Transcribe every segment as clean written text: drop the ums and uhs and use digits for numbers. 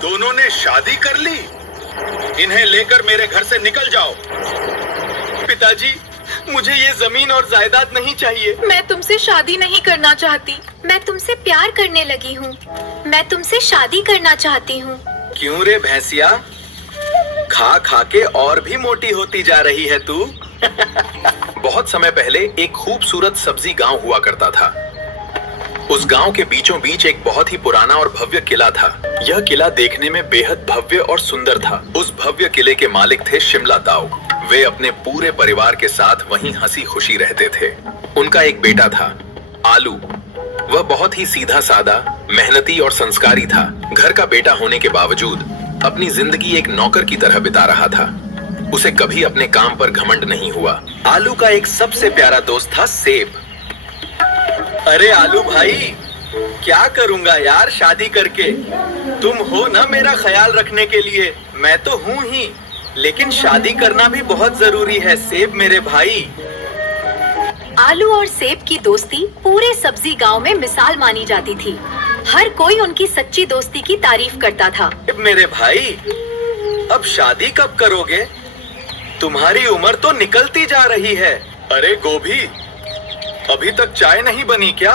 दोनों ने शादी कर ली। इन्हें लेकर मेरे घर से निकल जाओ। पिताजी, मुझे ये जमीन और जायदाद नहीं चाहिए। मैं तुमसे शादी नहीं करना चाहती। मैं तुमसे प्यार करने लगी हूँ। मैं तुमसे शादी करना चाहती हूँ। क्यों रे भैंसिया, खा खा के और भी मोटी होती जा रही है तू। बहुत समय पहले एक खूबसूरत सब्जी गांव हुआ करता था। उस गांव के बीचों बीच एक बहुत ही पुराना और भव्य किला था। यह किला देखने में बेहद भव्य और सुंदर था। उस भव्य किले के मालिक थे शिमला ताऊ। वे अपने पूरे परिवार के साथ वहीं हंसी खुशी रहते थे। उनका एक बेटा था, आलू। वह बहुत ही सीधा सादा, मेहनती और संस्कारी था। घर का बेटा होने के बावजूद अपनी जिंदगी एक नौकर की तरह बिता रहा था। उसे कभी अपने काम पर घमंड नहीं हुआ। आलू का एक सबसे प्यारा दोस्त था सेब। अरे आलू भाई, क्या करूंगा यार शादी करके। तुम हो ना मेरा ख्याल रखने के लिए। मैं तो हूँ ही, लेकिन शादी करना भी बहुत जरूरी है सेब मेरे भाई। आलू और सेब की दोस्ती पूरे सब्जी गांव में मिसाल मानी जाती थी। हर कोई उनकी सच्ची दोस्ती की तारीफ करता था। मेरे भाई, अब शादी कब करोगे? तुम्हारी उम्र तो निकलती जा रही है। अरे गोभी, अभी तक चाय नहीं बनी क्या?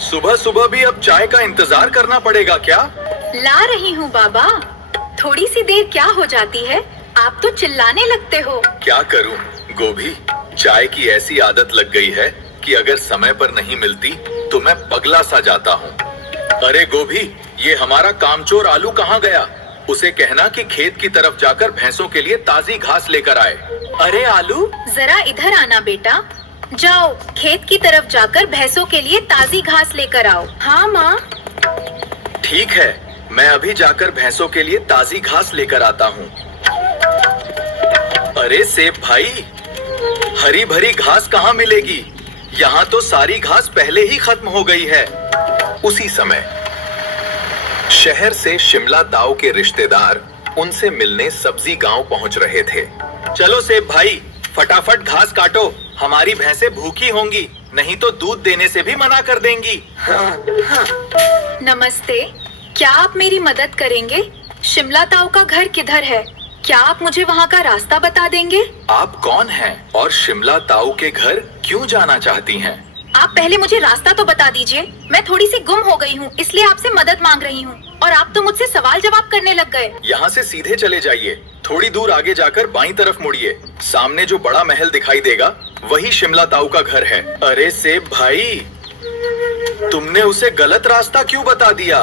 सुबह सुबह भी अब चाय का इंतजार करना पड़ेगा क्या? ला रही हूँ बाबा। थोड़ी सी देर क्या हो जाती है, आप तो चिल्लाने लगते हो। क्या करूं गोभी, चाय की ऐसी आदत लग गई है कि अगर समय पर नहीं मिलती तो मैं पगला सा जाता हूँ। अरे गोभी, ये हमारा कामचोर आलू कहाँ गया? उसे कहना कि खेत की तरफ जाकर भैंसों के लिए ताजी घास लेकर आए। अरे आलू, जरा इधर आना बेटा। जाओ, खेत की तरफ जाकर भैंसों के लिए ताजी घास लेकर आओ। हाँ माँ। ठीक है, मैं अभी जाकर भैंसों के लिए ताजी घास लेकर आता हूँ। अरे सेब भाई, हरी भरी घास कहाँ मिलेगी? यहाँ तो सारी घास पहले ही खत्म हो गई है। उसी समय शहर से शिमला ताऊ के रिश्तेदार उनसे मिलने सब्जी गांव पहुंच रहे थे। चलो सेब भाई, फटाफट घास काटो। हमारी भैंसें भूखी होंगी, नहीं तो दूध देने से भी मना कर देंगी। नमस्ते, क्या आप मेरी मदद करेंगे? शिमला ताऊ का घर किधर है? क्या आप मुझे वहाँ का रास्ता बता देंगे? आप कौन हैं और शिमला ताऊ के घर क्यों जाना चाहती हैं? आप पहले मुझे रास्ता तो बता दीजिए। मैं थोड़ी सी गुम हो गई हूँ, इसलिए आपसे मदद मांग रही हूँ। और आप तो मुझसे सवाल जवाब करने लग गए। यहाँ से सीधे चले जाइए। थोड़ी दूर आगे जाकर बाईं तरफ मुड़िए। सामने जो बड़ा महल दिखाई देगा वही शिमला ताऊ का घर है। अरे सेब भाई, तुमने उसे गलत रास्ता क्यों बता दिया?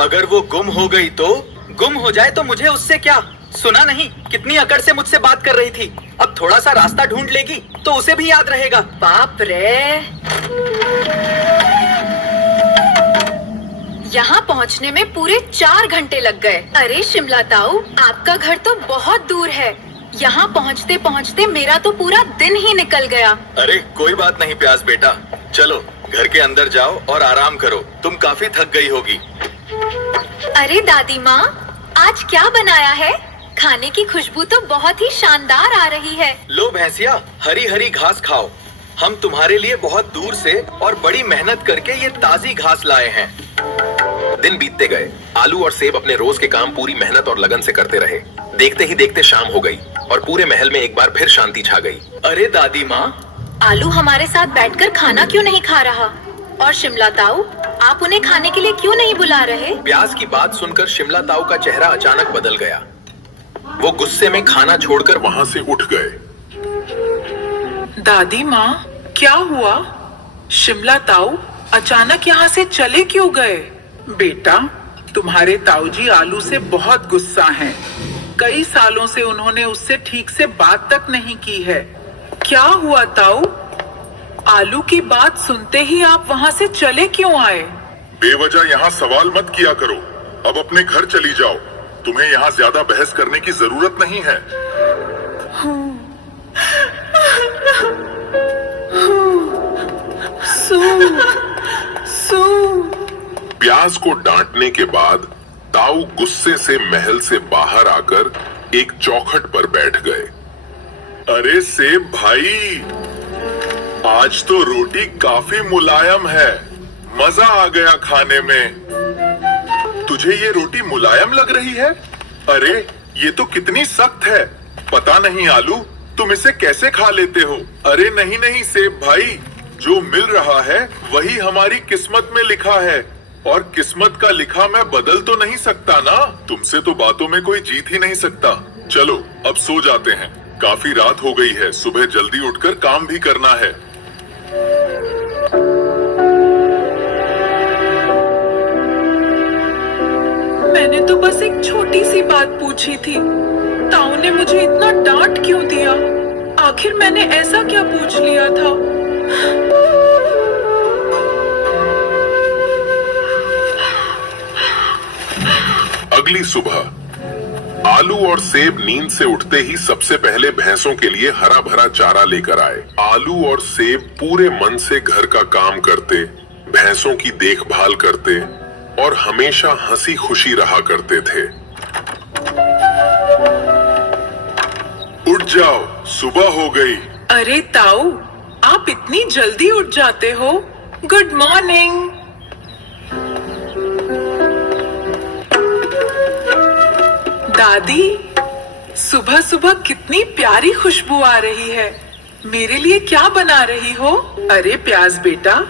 अगर वो गुम हो गई तो? गुम हो जाए तो मुझे उससे क्या? सुना नहीं कितनी अकड़ से मुझसे बात कर रही थी। अब थोड़ा सा रास्ता ढूंढ लेगी तो उसे भी याद रहेगा। बाप रे, यहाँ पहुँचने में पूरे 4 घंटे लग गए। अरे शिमला ताऊ, आपका घर तो बहुत दूर है। यहाँ पहुँचते पहुँचते मेरा तो पूरा दिन ही निकल गया। अरे कोई बात नहीं प्यास बेटा, चलो घर के अंदर जाओ और आराम करो। तुम काफी थक गई होगी। अरे दादी माँ, आज क्या बनाया है? खाने की खुशबू तो बहुत ही शानदार आ रही है। लो भैंसिया, हरी हरी घास खाओ। हम तुम्हारे लिए बहुत दूर से और बड़ी मेहनत करके ये ताजी घास लाए हैं। दिन बीतते गए। आलू और सेब अपने रोज के काम पूरी मेहनत और लगन से करते रहे। देखते ही देखते शाम हो गई और पूरे महल में एक बार फिर शांति छा गई। अरे दादी माँ, आलू हमारे साथ बैठकर खाना क्यों नहीं खा रहा? और शिमला ताऊ, आप उन्हें खाने के लिए क्यों नहीं बुला रहे? प्यास की बात सुनकर शिमला ताऊ का चेहरा अचानक बदल गया। वो गुस्से में खाना छोड़कर वहां से उठ गए। दादी माँ, क्या हुआ? शिमला ताऊ अचानक यहाँ से चले क्यों गए? बेटा, तुम्हारे ताऊजी आलू से बहुत गुस्सा हैं। कई सालों से उन्होंने उससे ठीक से बात तक नहीं की है। क्या हुआ ताऊ? आलू की बात सुनते ही आप वहाँ से चले क्यों आए? बेवजह यहाँ सवाल मत किया करो। अब अपने घर चली जाओ। तुम्हें यहाँ ज्यादा बहस करने की जरूरत नहीं है। प्यास को डांटने के बाद ताऊ गुस्से से महल से बाहर आकर एक चौखट पर बैठ गए। अरे सेब भाई, आज तो रोटी काफी मुलायम है। मजा आ गया खाने में। मुझे ये रोटी मुलायम लग रही है। अरे ये तो कितनी सख्त है। पता नहीं आलू, तुम इसे कैसे खा लेते हो। अरे नहीं नहीं सेब भाई, जो मिल रहा है वही हमारी किस्मत में लिखा है, और किस्मत का लिखा मैं बदल तो नहीं सकता ना। तुमसे तो बातों में कोई जीत ही नहीं सकता। चलो अब सो जाते हैं, काफी रात हो गई है, सुबह जल्दी उठकर काम भी करना है। मैंने तो बस एक छोटी सी बात पूछी थी, ताऊ ने मुझे इतना डांट क्यों दिया? आखिर मैंने ऐसा क्या पूछ लिया था? अगली सुबह आलू और सेब नींद से उठते ही सबसे पहले भैंसों के लिए हरा भरा चारा लेकर आए। आलू और सेब पूरे मन से घर का काम करते, भैंसों की देखभाल करते और हमेशा हंसी खुशी रहा करते थे। उठ जाओ, सुबह हो गई। अरे ताऊ, आप इतनी जल्दी उठ जाते हो? Good morning. दादी, सुबह सुबह कितनी प्यारी खुशबू आ रही है। मेरे लिए क्या बना रही हो? अरे प्याज बेटा,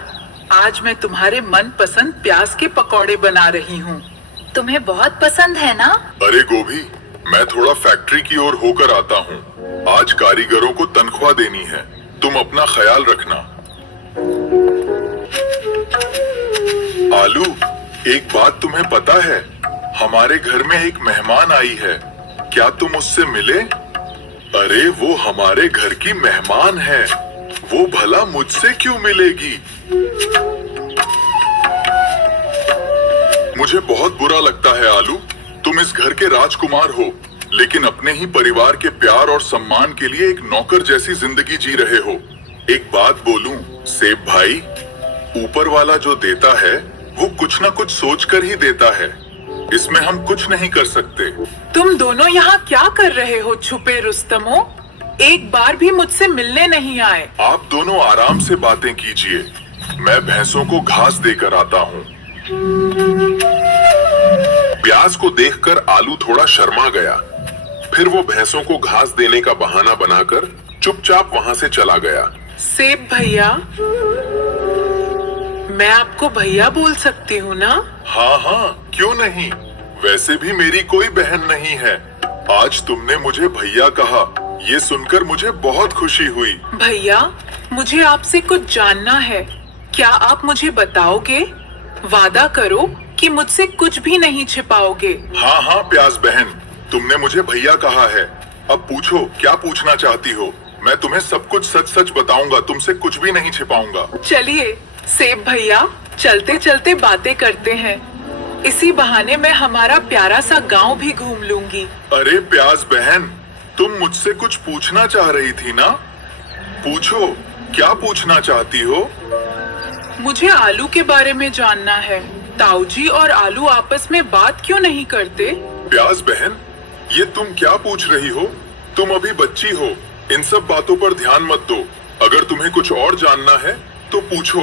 आज मैं तुम्हारे मनपसंद प्याज के पकौड़े बना रही हूँ। तुम्हें बहुत पसंद है ना? अरे गोभी, मैं थोड़ा फैक्ट्री की ओर होकर आता हूँ। आज कारीगरों को तनख्वाह देनी है, तुम अपना ख्याल रखना। आलू, एक बात तुम्हें पता है, हमारे घर में एक मेहमान आई है, क्या तुम उससे मिले? अरे वो हमारे घर की मेहमान है, वो भला मुझसे क्यों मिलेगी? मुझे बहुत बुरा लगता है आलू, तुम इस घर के राजकुमार हो, लेकिन अपने ही परिवार के प्यार और सम्मान के लिए एक नौकर जैसी जिंदगी जी रहे हो। एक बात बोलूं सेब भाई, ऊपर वाला जो देता है वो कुछ ना कुछ सोच कर ही देता है, इसमें हम कुछ नहीं कर सकते। तुम दोनों यहाँ क्या कर रहे हो छुपे रुस्तमों? एक बार भी मुझसे मिलने नहीं आए। आप दोनों आराम से बातें कीजिए, मैं भैंसों को घास देकर आता हूँ। प्याज को देखकर आलू थोड़ा शर्मा गया, फिर वो भैंसों को घास देने का बहाना बनाकर चुपचाप वहाँ से चला गया। सेब भैया, मैं आपको भैया बोल सकती हूँ ना? हाँ हाँ, क्यों नहीं, वैसे भी मेरी कोई बहन नहीं है। आज तुमने मुझे भैया कहा, ये सुनकर मुझे बहुत खुशी हुई। भैया, मुझे आपसे कुछ जानना है, क्या आप मुझे बताओगे? वादा करो कि मुझसे कुछ भी नहीं छिपाओगे। हाँ हाँ प्याज बहन, तुमने मुझे भैया कहा है, अब पूछो क्या पूछना चाहती हो। मैं तुम्हें सब कुछ सच सच बताऊंगा, तुमसे कुछ भी नहीं छिपाऊंगा। चलिए सेब भैया, चलते चलते बातें करते हैं, इसी बहाने मैं हमारा प्यारा सा गांव भी घूम लूंगी। अरे प्याज बहन, तुम मुझसे कुछ पूछना चाह रही थी ना? पूछो, क्या पूछना चाहती हो? मुझे आलू के बारे में जानना है। ताऊ जी और आलू आपस में बात क्यों नहीं करते? प्याज बहन, ये तुम क्या पूछ रही हो? तुम अभी बच्ची हो, इन सब बातों पर ध्यान मत दो। अगर तुम्हें कुछ और जानना है तो पूछो।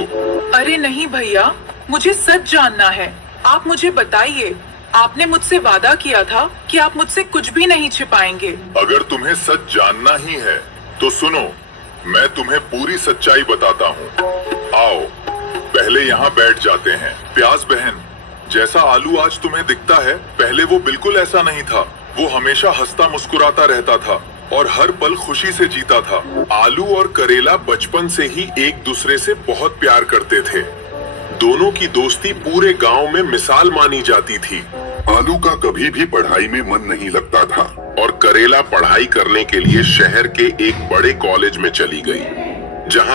अरे नहीं भैया, मुझे सच जानना है, आप मुझे बताइए। आपने मुझसे वादा किया था कि आप मुझसे कुछ भी नहीं छिपाएंगे। अगर तुम्हें सच जानना ही है तो सुनो, मैं तुम्हें पूरी सच्चाई बताता हूँ। आओ पहले यहाँ बैठ जाते हैं। प्याज बहन, जैसा आलू आज तुम्हें दिखता है, पहले वो बिल्कुल ऐसा नहीं था। वो हमेशा हंसता मुस्कुराता रहता था और हर पल खुशी से जीता था। आलू और करेला बचपन से ही एक दूसरे से बहुत प्यार करते थे। दोनों की दोस्ती पूरे गांव में मिसाल मानी जाती थी। आलू का कभी भी पढ़ाई में मन नहीं लगता था और करेला पढ़ाई करने के लिए शहर के एक बड़े कॉलेज में चली गई, जहां